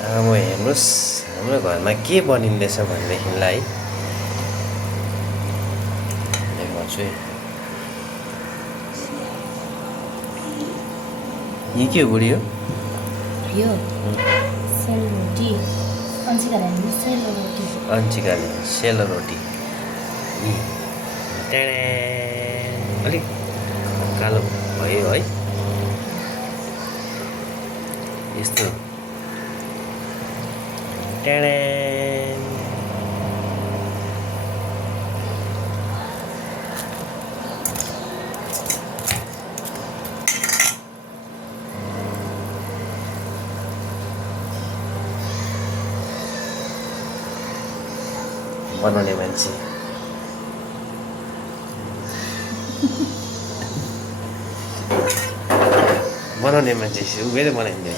अब हेर्नुहोस् हाम्रो घरमा के बनिँदैछ भनेदेखिलाई देखाउँछु है। यो के हो बुढी हो? यो सेलरोटी अन्सिकाले सेलरोटी अन्चिकाले सेलरोटी। अलिक कालो भयो है यस्तो। बनाउने मान्छे बनाउने मान्छे उभिएर बनाइन्छ।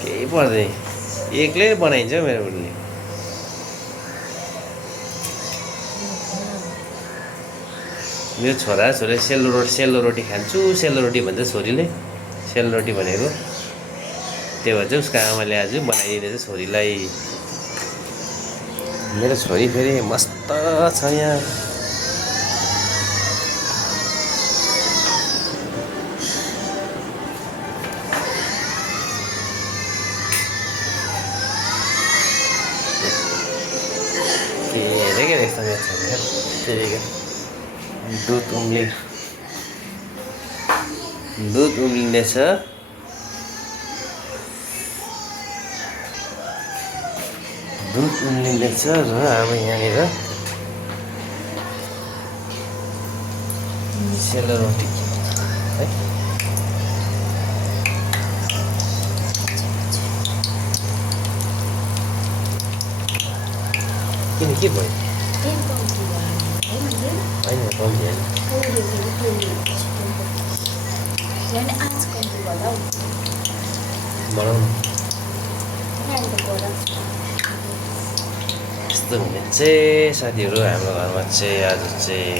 केही पर्दैन, एक्लै बनाइन्छ मेरो बुढीले। मेरो छोरी सेलरोटी खान्छु, सेलरोटी भन्छ छोरीले। सेलरोटी भनेको त्यो भन्छ उसको आमाले आज बनाइदिँदैछ छोरीलाई। मेरो छोरी फेरि मस्त छ यहाँ। के रहेछ मेरो छोरी त्यतिकै दुध उम्लिँदैछ। दुध उम्लिँदैछ र अब यहाँनिर सेलरोटी है। किन के भयो? होइन कम्ती होइन। बनाउनु यस्तो हुने चाहिँ साथीहरू हाम्रो घरमा चाहिँ आज चाहिँ